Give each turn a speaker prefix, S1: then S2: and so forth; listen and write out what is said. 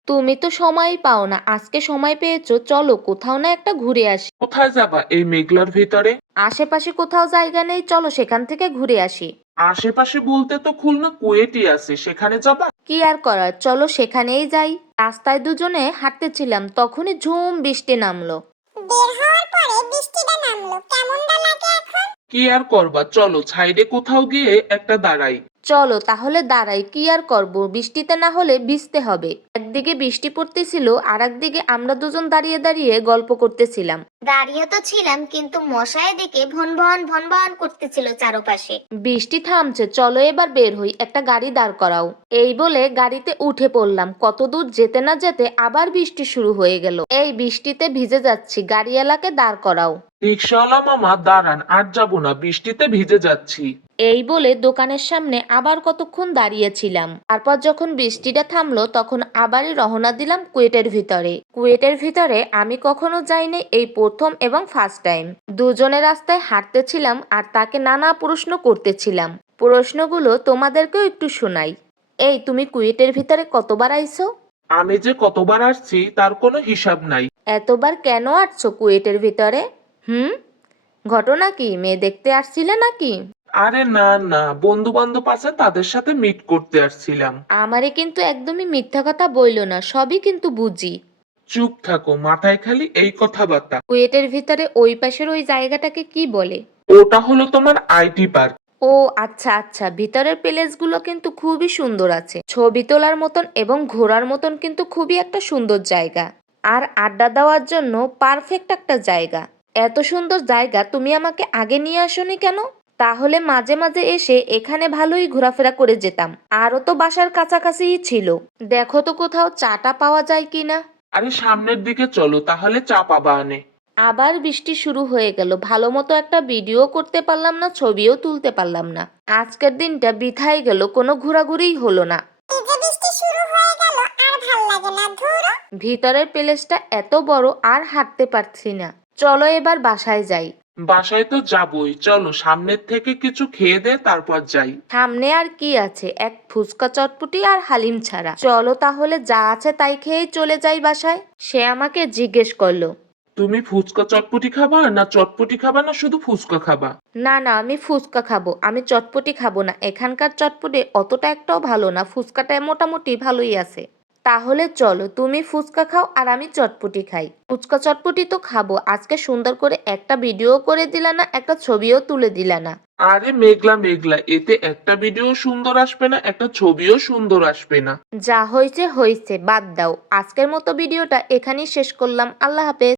S1: তুমি তো সময়ই পাও না, আজকে সময় পেয়েছো, চলো কোথাও না একটা ঘুরে আসি।
S2: কোথায় যাবা এই মেঘলার ভিতরে?
S1: আশেপাশে কোথাও জায়গা নেই, চলো সেখান থেকে ঘুরে আসি।
S2: আশেপাশে বলতে তো খুলনা কুয়েটি আছে, সেখানে যাবা?
S1: কি আর করার, চলো সেখানেই যাই। রাস্তায় দুজনে হাঁটতেছিলাম, তখনই ঝুম বৃষ্টি নামলো।
S3: বের হওয়ার পরে বৃষ্টিটা নামলো, কেমনটা লাগে এখন?
S2: কি আর করবা, চলো সাইডে কোথাও গিয়ে একটা দাঁড়াই।
S1: চলো তাহলে দাঁড়াই, কি আর করব, বৃষ্টিতে না হলে ভিজতে হবে। একদিকে বৃষ্টি পড়তেছিল আর একদিকে আমরা দুজন দাঁড়িয়ে দাঁড়িয়ে গল্প করতেছিলাম।
S3: দাঁড়িয়ে তো ছিলাম, কিন্তু মশায় দেখে ভন ভন করতেছিল চারপাশে।
S1: বৃষ্টি থামছে, চলো এবার বের হই, একটা গাড়ি দাঁড় করাও। এই বলে গাড়িতে উঠে পড়লাম। কত দূর যেতে না যেতে আবার বৃষ্টি শুরু হয়ে গেল। এই বৃষ্টিতে ভিজে যাচ্ছি, গাড়িওয়ালাকে দাঁড় করাও।
S2: রিক্সাওয়ালা মামা দাঁড়ান, আর যাবো না, বৃষ্টিতে ভিজে যাচ্ছি।
S1: এই বলে দোকানের সামনে আবার কতক্ষণ দাঁড়িয়েছিলাম। তারপর যখন বৃষ্টিটা থামলো তখন আবারই রওনা দিলাম কুয়েটের ভিতরে। কুয়েটের ভিতরে আমি কখনো যাইনি, এই প্রথম এবং ফার্স্ট টাইম। দুজনে রাস্তায় হাঁটতেছিলাম আর তাকে নানা প্রশ্ন করতেছিলাম। প্রশ্নগুলো তোমাদেরকেও একটু শোনাই। এই তুমি কুয়েটের ভিতরে কতবার আইছো?
S2: আমি যে কতবার আসছি তার কোনো হিসাব নাই।
S1: এতবার কেন আসছো কুয়েটের ভিতরে? হুম, ঘটনা কি, মেয়ে দেখতে আসছিলে নাকি?
S2: আরে না না, বন্ধু বান্ধব আছে, তাদের সাথে মিট করতে আসছিলাম।
S1: আমারে কিন্তু একদমই মিথ্যা কথা বইলো না, সবই কিন্তু বুঝি।
S2: চুপ থাকো, মাথায় খালি এই কথাবার্তা।
S1: কুয়েটের ভিতরে ওই পাশের ওই জায়গাটাকে কি বলে?
S2: ওটা হলো তোমার আইটি পার্ক।
S1: ও আচ্ছা আচ্ছা, ভিতরের প্লেসগুলো কিন্তু খুবই সুন্দর আছে, ছবি তোলার মতন এবং ঘোরার মতন, কিন্তু খুবই একটা সুন্দর জায়গা। আর আড্ডা দেওয়ার জন্য পারফেক্ট একটা জায়গা। এত সুন্দর জায়গা তুমি আমাকে আগে নিয়ে আসোনি কেন? তাহলে মাঝে মাঝে এসে এখানে ভালোই ঘোরাফেরা করে যেতাম। আরও তো বাসার কাছাকাছিই ছিল। দেখো তো কোথাও চাটা পাওয়া যায় কিনা।
S2: আরে সামনের দিকে চলো, তাহলে চা পাবা আনে।
S1: আবার বৃষ্টি শুরু হয়ে গেল, ভালো মতো একটা ভিডিও করতে পারলাম না, ছবিও তুলতে পারলাম না। আজকের দিনটা বৃথাই গেল, কোনো ঘোরাঘুরিই হলো না।
S3: এই যে বৃষ্টি শুরু হয়ে গেল, আর ভাল লাগে না, ধুরো।
S1: ভিতরের প্লেসটা এত বড়, আর হাঁটতে পারছি না। চলো এবার বাসায় যাই।
S2: বাসায় তো যাবই, চলো সামনের থেকে কিছু খেয়ে দে তারপর যাই।
S1: সামনে আর কি আছে, এক ফুচকা চটপটি আর হালিম ছাড়া। চলো তাহলে যা আছে তাই খেয়েই চলে যাই বাসায়। সে আমাকে জিজ্ঞেস করলো,
S2: তুমি ফুচকা চটপটি খাবা না চটপটি খাবা না শুধু ফুচকা খাবা?
S1: না না আমি ফুচকা খাবো, আমি চটপটি খাবো না। এখানকার চটপটি অতটা একটাও ভালো না, ফুচকাটা মোটামুটি ভালোই আছে। তাহলে চলো, তুমি ফুচকা খাও আর আমি চটপটি খাই। ফুচকা চটপটি তো খাবো, আজকে সুন্দর করে একটা ভিডিও করে দিলা না, একটা ছবিও তুলে দিলা না।
S2: আরে মেঘলা মেঘলা, এতে একটা ভিডিও সুন্দর আসবে না, একটা ছবিও সুন্দর আসবে না।
S1: যা হয়েছে হয়েছে, বাদ দাও। আজকের মতো ভিডিওটা এখানেই শেষ করলাম। আল্লাহ হাফেজ।